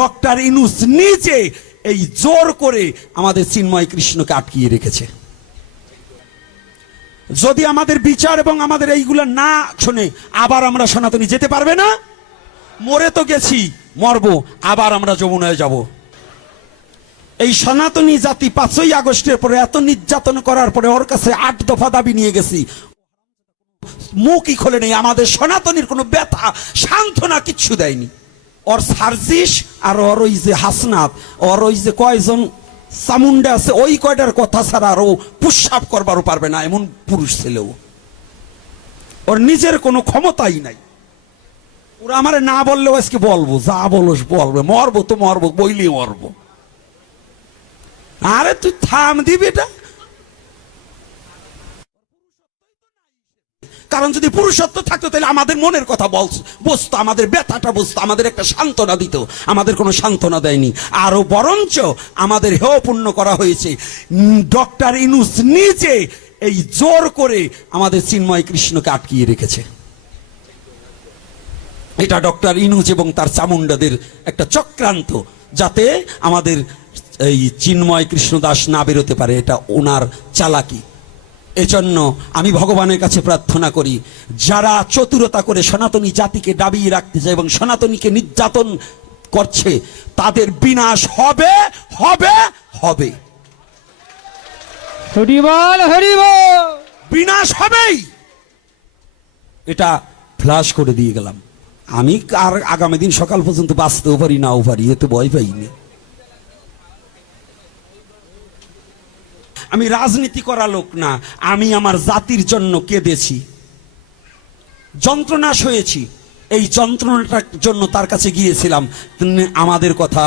Doctor Yunus নিজে এই জোর করে আমাদের চিন্ময় কৃষ্ণকে আটকিয়ে রেখেছে। যদি আমাদের বিচার এবং আমাদের এইগুলো না শুনে আবার আমরা সনাতনী যেতে পারবে না। মরে তো গেছি, মরবো, আবার আমরা যমুনায় যাব। এই সনাতনী জাতি 5ই আগস্টের পরে এত নির্যাতন করার পরে ওর কাছে 8 দফা দাবি নিয়ে গেছি, মুখই খোলে নেই। আমাদের সনাতনীর কোনো ব্যথা সান্ত্বনা কিচ্ছু দেয়নি। ওর সার্জিস আর ওর ওই যে হাসনাত, ওর ওই যে কয়জন চামুন্ডা আছে, ওই কয়টার কথা ছাড়া আরো পুষ্পাপ করবারও পারবে না এমন পুরুষ ছেলেও। ওর নিজের কোনো ক্ষমতাই নাই। ওরা আমারে না বললেও আজকে বলবো, যা বলস বলবে, মরবো তো মরবো, বইলে মরবো। আরে তুই থাম দিবি এটা, কারণ যদি পুরুষত্ব থাকতো তাহলে আমাদের মনের কথা বসতো, আমাদের ব্যথাটা বসতো, আমাদের একটা সান্ত্বনা দিত। আমাদের কোনো সান্ত্বনা দেয়নি, আরো বরঞ্চ আমাদের হেয়পূর্ণ করা হয়েছে। ডক্টর ইউনূস নিজে এই জোর করে আমাদের চিন্ময় কৃষ্ণকে আটকিয়ে রেখেছে। এটা ডক্টর ইউনূস এবং তার চামুন্ডাদের একটা চক্রান্ত, যাতে আমাদের এই চিন্ময় কৃষ্ণদাস না বেরোতে পারে। এটা ওনার চালাকি। এজন্য আমি ভগবানের কাছে প্রার্থনা করি, যারা চতুরতা করে সনাতনী জাতিকে দাবিয়ে রাখতে চায় এবং সনাতনীকে নির্যাতন করছে, তাদের বিনাশ হবে হবে হবে। বিনাশ হবেই, এটা ফ্লাশ করে দিয়ে গেলাম। আমি আর আগামী দিন সকাল পর্যন্ত বাঁচতেও পারি নাও পারি, এতে ভয় পাইনি। আমি রাজনীতি করা লোক না, আমি আমার জাতির জন্য কেঁদেছি, যন্ত্রণা সয়েছি। এই যন্ত্রণাটার জন্য তার কাছে গিয়েছিলাম, আমাদের কথা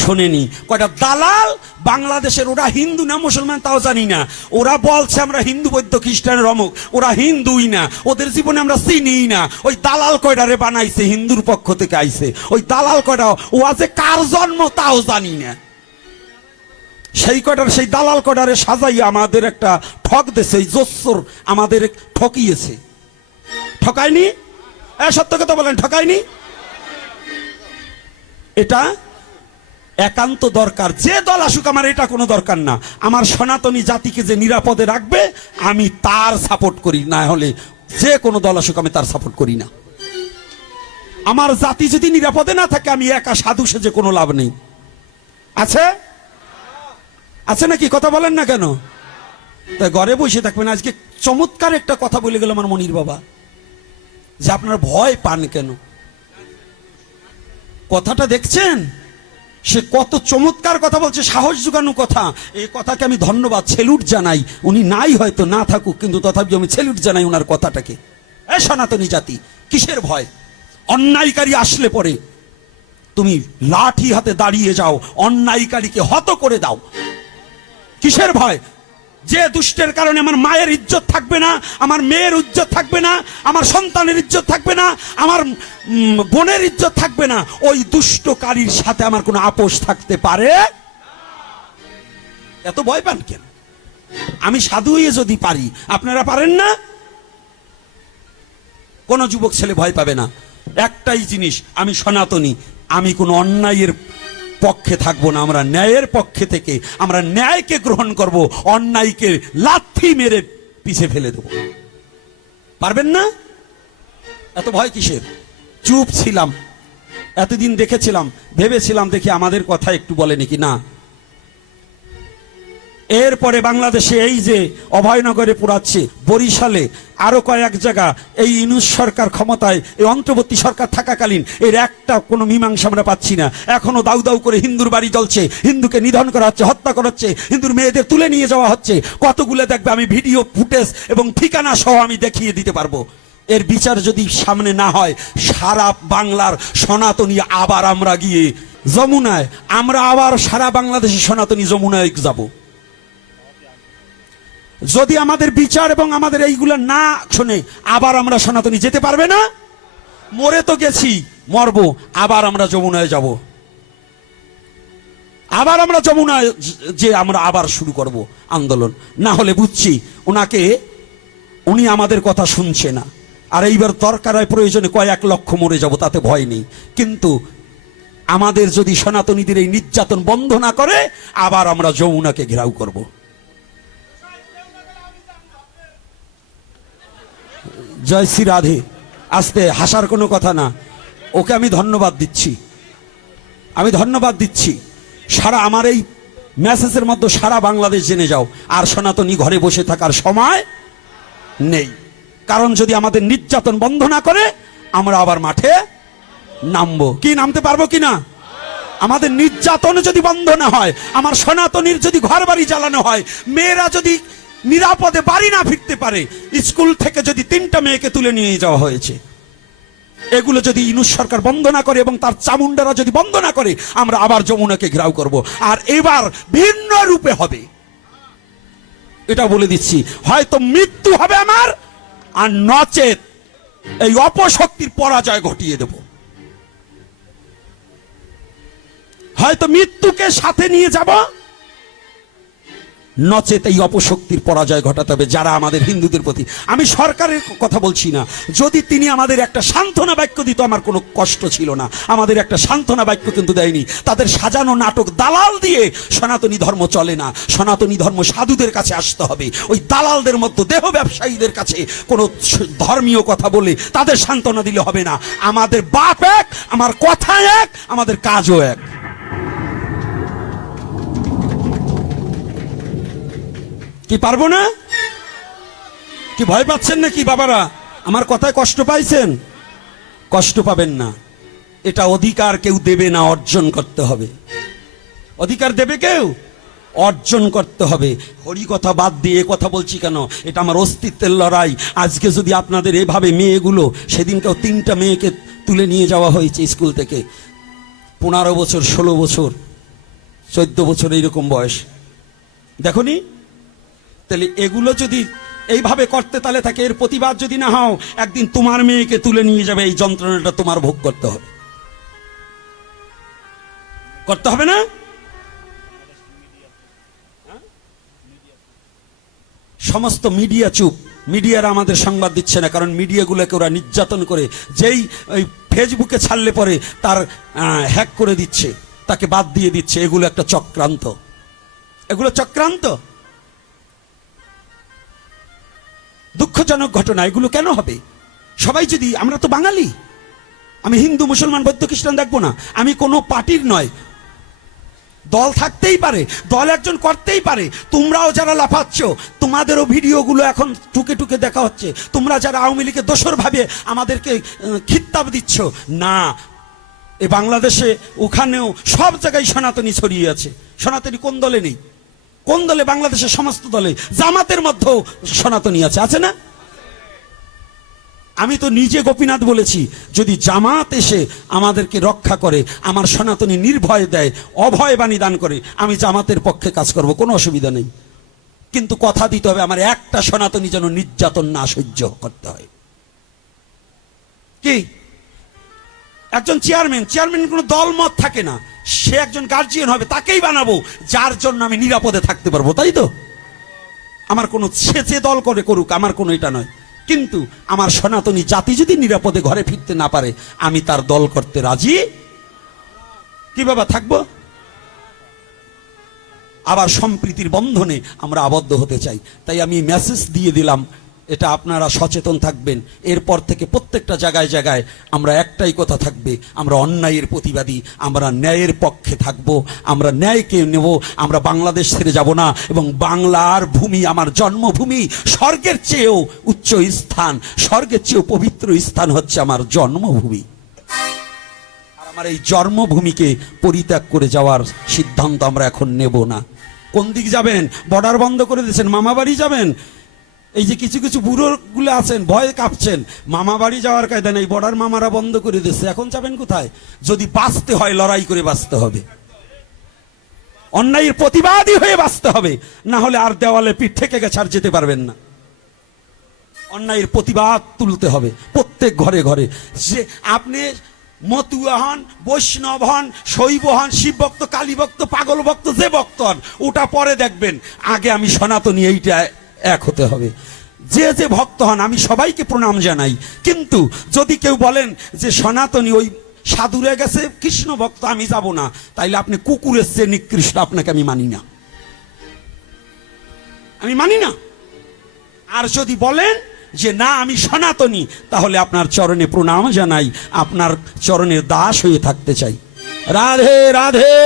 শোনেনি। কয়টা দালাল বাংলাদেশের, ওরা হিন্দু না মুসলমান তাও জানি না, ওরা বলছে আমরা হিন্দু বৌদ্ধ খ্রিস্টানের অমুক, ওরা হিন্দুই না, ওদের জীবনে আমরা চিনিই না। ওই দালাল কয়টারে বানাইছে, হিন্দুর পক্ষ থেকে আইছে ওই দালাল কয়টা, ও আছে কার জন্ম তাও জানি না। সেই কটার, সেই দালাল কটারে সাজাইয়া আমাদের একটা ঠক দেশে, জোসর আমাদের ঠকিয়েছে। ঠকায়নি? সত্য কথা বলেন, ঠকায়নি? এটা একান্ত দরকার। যে দল আসুক, আমার এটা কোনো দরকার না। আমার সনাতনী জাতিকে যে নিরাপদে রাখবে আমি তার সাপোর্ট করি, না হলে যে কোনো দল আসুক আমি তার সাপোর্ট করি না। আমার জাতি যদি নিরাপদে না থাকে, আমি একা সাধু সেজে কোনো লাভ নেই। আছে আছে নাকি? কথা বলেন না কেন? তাই ঘরে বসে থাকবেন। আজকে চমৎকার একটা কথা বলে গেল আমার মনির বাবা, যে আপনারা ভয় পান কেন। কথাটা দেখছেন, সে কত চমৎকার কথা বলছে, সাহস জোগানো কথা। এই কথাকে আমি ধন্যবাদ, সেলুট জানাই। উনি নাই, হয়তো না থাকুক, কিন্তু তথাপি আমি সেলুট জানাই ওনার কথাটাকে। সনাতনী জাতি কিসের ভয়? অন্যায়কারী আসলে পরে তুমি লাঠি হাতে দাঁড়িয়ে যাও, অন্যায়কারীকে হত করে দাও। কিসের ভয়? যে দুষ্টের কারণে আমার মায়ের ইজ্জত থাকবে না, আমার মেয়ের ইজ্জত থাকবে না, আমার সন্তানের ইজ্জত থাকবে না, আমার বোনের ইজ্জত থাকবে না, ওই দুষ্টকারীর সাথে আমার কোনো আপোষ থাকতে পারে? এত ভয় পান কেন? আমি সাধু হয়ে যদি পারি, আপনারা পারেন না? কোন যুবক ছেলে ভয় পাবে না। একটাই জিনিস, আমি সনাতনী, আমি কোনো অন্যায়ের পক্ষে থাকবো না। আমরা ন্যায়ের পক্ষে থেকে আমরা ন্যায়কে গ্রহণ করব, অন্যায়কে লাথি মেরে পিছে ফেলে দেব। পারবেন না? এত ভয় কিসের? চুপ ছিলাম এতদিন, দেখেছিলাম, ভেবেছিলাম দেখি আমাদের কথা একটু বলে নাকি না। এরপরে বাংলাদেশে এই যে অভয়নগরে পুরাচ্ছে, বরিশালে, আরো কয়েক জায়গা, এই ইউনূস সরকার ক্ষমতায়, এই অন্তর্বর্তী সরকার থাকাকালীন এর একটা কোনো মীমাংসা আমরা পাচ্ছি না। এখনো দাউ দাউ করে হিন্দুর বাড়ি জ্বলছে, হিন্দুকে নিধন করা হচ্ছে, হত্যা করা হচ্ছে, হিন্দুর মেয়েদের তুলে নিয়ে যাওয়া হচ্ছে। কতগুলো দেখবে, আমি ভিডিও ফুটেজ এবং ঠিকানা সহ আমি দেখিয়ে দিতে পারবো। এর বিচার যদি সামনে না হয়, সারা বাংলার সনাতনী আবার আমরা গিয়ে যমুনায়, আমরা আবার সারা বাংলাদেশে সনাতনী যমুনায় যাব। যদি আমাদের বিচার এবং আমাদের এইগুলো না শুনে আবার আমরা সনাতনী যেতে পারবে না। মরে তো গেছি, মরবো, আবার আমরা যমুনায় যাব। আবার আমরা যমুনায় যে আমরা আবার শুরু করব আন্দোলন। না হলে বুঝছি উনি আমাদের কথা শুনছে না। আর এইবার দরকার হয় প্রয়োজনে কয়েক লক্ষ মরে যাব, তাতে ভয় নেই। কিন্তু আমাদের যদি সনাতনীদের এই নির্যাতন বন্ধ না করে, আবার আমরা যমুনাকে ঘেরাও করব। জয় শ্রী রাধে। আস্তে, হাসার কোনো কথা না। ওকে আমি ধন্যবাদ দিচ্ছি, আমি ধন্যবাদ দিচ্ছি। সারা আমার এই মেসেজের মধ্যে সারা বাংলাদেশ জেনে যাও, আর সনাতনী ঘরে বসে থাকার সময় নেই। কারণ যদি আমাদের নির্যাতন বন্ধ না করে, আমরা আবার মাঠে নামবো। কি নামতে পারবো কিনা? আমাদের নির্যাতন যদি বন্ধ না হয়, আমার সনাতনীর যদি ঘর বাড়ি জ্বালানো হয়, মেয়েরা যদি নিরাপদে বাড়ি না ফিরতে পারে, স্কুল থেকে যদি 3টা মেয়েকে তুলে নিয়ে যাওয়া হয়েছে, এগুলো যদি ইউনূস সরকার বন্ধ না করে এবং তার চামুন্ডারা যদি বন্ধ না করে, আমরা আবার যমুনাকে ঘেরাও করব। আর এবার ভিন্ন রূপে হবে, এটা বলে দিচ্ছি। হয়তো মৃত্যু হবে আমার, আর নচেত এই অপশক্তির পরাজয় ঘটিয়ে দেব। হয়তো মৃত্যুকে সাথে নিয়ে যাব, নচেত এই অপশক্তির পরাজয় ঘটাতে হবে যারা আমাদের হিন্দুদের প্রতি। আমি সরকারের কথা বলছি না, যদি তিনি আমাদের একটা সান্ত্বনা বাক্য দিত আমার কোনো কষ্ট ছিল না। আমাদের একটা সান্ত্বনা বাক্য কিন্তু দেয়নি। তাদের সাজানো নাটক, দালাল দিয়ে সনাতনী ধর্ম চলে না। সনাতনী ধর্ম সাধুদের কাছে আসতে হবে। ওই দালালদের মধ্যে দেহ ব্যবসায়ীদের কাছে কোনো ধর্মীয় কথা বলে তাদের সান্ত্বনা দিলে হবে না। আমাদের বাপ এক, আমার কথা এক, আমাদের কাজও এক। কি পারবো না? কি ভয় পাচ্ছেন নাকি বাবারা? আমার কথায় কষ্ট পাইছেন? কষ্ট পাবেন না। এটা অধিকার কেউ দেবে না, অর্জন করতে হবে। অধিকার দেবে কেউ? অর্জন করতে হবে। হরি কথা বাদ দিয়ে কথা বলছি কেন? এটা আমার অস্তিত্বের লড়াই। আজকে যদি আপনাদের এভাবে মেয়েগুলো, সেদিনকেও 3টা মেয়েকে তুলে নিয়ে যাওয়া হয়েছে স্কুল থেকে, 15 বছর, 16 বছর, 14 বছর এইরকম বয়স, দেখনি? তাহলে এগুলো যদি এইভাবে করতে তাহলে থাকে, এর প্রতিবাদ যদি না হও, একদিন তোমার মেয়েকে তুলে নিয়ে যাবে, এই যন্ত্রণাটা তোমার ভোগ করতে হবে। করতে হবে না? সমস্ত মিডিয়া চুপ। মিডিয়ারা আমাদের সংবাদ দিচ্ছে না, কারণ মিডিয়াগুলোকে ওরা নির্যাতন করে, যেই ওই ফেসবুকে ছাড়লে পরে তার হ্যাক করে দিচ্ছে, তাকে বাদ দিয়ে দিচ্ছে। এগুলো একটা চক্রান্ত, এগুলো চক্রান্ত। দুঃখজনক ঘটনা। এগুলো কেন হবে? সবাই যদি, আমরা তো বাঙালি, আমি হিন্দু, মুসলমান, বৌদ্ধ, খ্রিস্টান দেখবো না। আমি কোনো পার্টির নয়। দল থাকতেই পারে, দল একজন করতেই পারে। তোমরাও যারা লাফাচ্ছ, তোমাদেরও ভিডিওগুলো এখন টুকে টুকে দেখা হচ্ছে। তোমরা যারা আওয়ামী লীগের দোসর ভাবে আমাদেরকে খিতাব দিচ্ছ, না, এ বাংলাদেশে ওখানেও সব জায়গায় সনাতনী ছড়িয়ে আছে। সনাতনী কোন দলে নেই? কোন দলে? বাংলাদেশের সমস্ত দলে। জামাতের মধ্যেও সনাতনী আছে, আছে না? আমি তো নিজে গোপীনাথ বলেছি, যদি জামাত এসে আমাদেরকে রক্ষা করে, আমার সনাতনী নির্ভয় দেয়, অভয় বাণী দান করে, আমি জামাতের পক্ষে কাজ করব, কোনো অসুবিধা নেই। কিন্তু কথা দিতে হবে, আমার একটা সনাতনী যেন নির্যাতন না সহ্য করতে হয়। কি? একজন চেয়ারম্যান কোনো দলমত থাকে না, সে একজন গার্জিয়ান হবে, তাকেই বানাবো যার জন্য আমি নিরাপদে থাকতে পারবো, তাই তো? আমার কোনো, সে যে দল করে করুক, আমার কোনো এটা নয়। কিন্তু আমার সনাতনী জাতি যদি নিরাপদে ঘরে ফিরতে না পারে, আমি তার দল করতে রাজি কি বাবা থাকবো? আবার সম্প্রীতির বন্ধনে আমরা আবদ্ধ হতে চাই। তাই আমি মেসেজ দিয়ে দিলাম, এটা আপনারা সচেতন থাকবেন। এরপর থেকে প্রত্যেকটা জায়গায় জায়গায় আমরা একটাই কথা থাকবে, আমরা অন্যায়ের প্রতিবাদী, আমরা ন্যায়ের পক্ষে থাকব, আমরা ন্যায়কে নেব, আমরা বাংলাদেশ ছেড়ে যাব না। এবং বাংলার ভূমি আমার জন্মভূমি, স্বর্গের চেয়েও উচ্চ স্থান, স্বর্গের চেয়েও পবিত্র স্থান হচ্ছে আমার জন্মভূমি। আর আমার এই জন্মভূমিকে পরিত্যাগ করে যাওয়ার সিদ্ধান্ত আমরা এখন নেব না। কোন দিক যাবেন? বর্ডার বন্ধ করে দিয়েছেন, মামা বাড়ি যাবেন? এই যে কিছু কিছু বুড়োগুলো আছেন, ভয়ে কাঁপছেন, মামা বাড়ি যাওয়ার কায়দা নেই, বর্ডার মামারা বন্ধ করে দিচ্ছে, এখন যাবেন কোথায়? যদি বাঁচতে হয় লড়াই করে বাঁচতে হবে, অন্যায়ের প্রতিবাদী হয়ে বাঁচতে হবে, না হলে আর দেওয়ালে পিঠ থেকে গেছে, আর যেতে পারবেন না। অন্যায়ের প্রতিবাদ তুলতে হবে প্রত্যেক ঘরে ঘরে। যে আপনি মতুয়া হন, বৈষ্ণব হন, শৈব হন, শিব ভক্ত, কালী ভক্ত, পাগল ভক্ত, যে ভক্ত হন, ওটা পরে দেখবেন। আগে আমি সনাতনী, এইটা এক হতে হবে। যে যে ভক্ত হন, আমি সবাইকে প্রণাম জানাই। কিন্তু যদি কেউ বলেন যে সনাতনী, ওই সাধুরে গেছে কৃষ্ণ ভক্ত, আমি যাব না, তাইলে আপনি কুকুরের চেয়ে নিকৃষ্ট, আপনাকে আমি মানি না, আমি মানি না। আর যদি বলেন যে না আমি সনাতনী, তাহলে আপনার চরণে প্রণাম জানাই, আপনার চরণের দাস হয়ে থাকতে চাই। রাধে রাধে।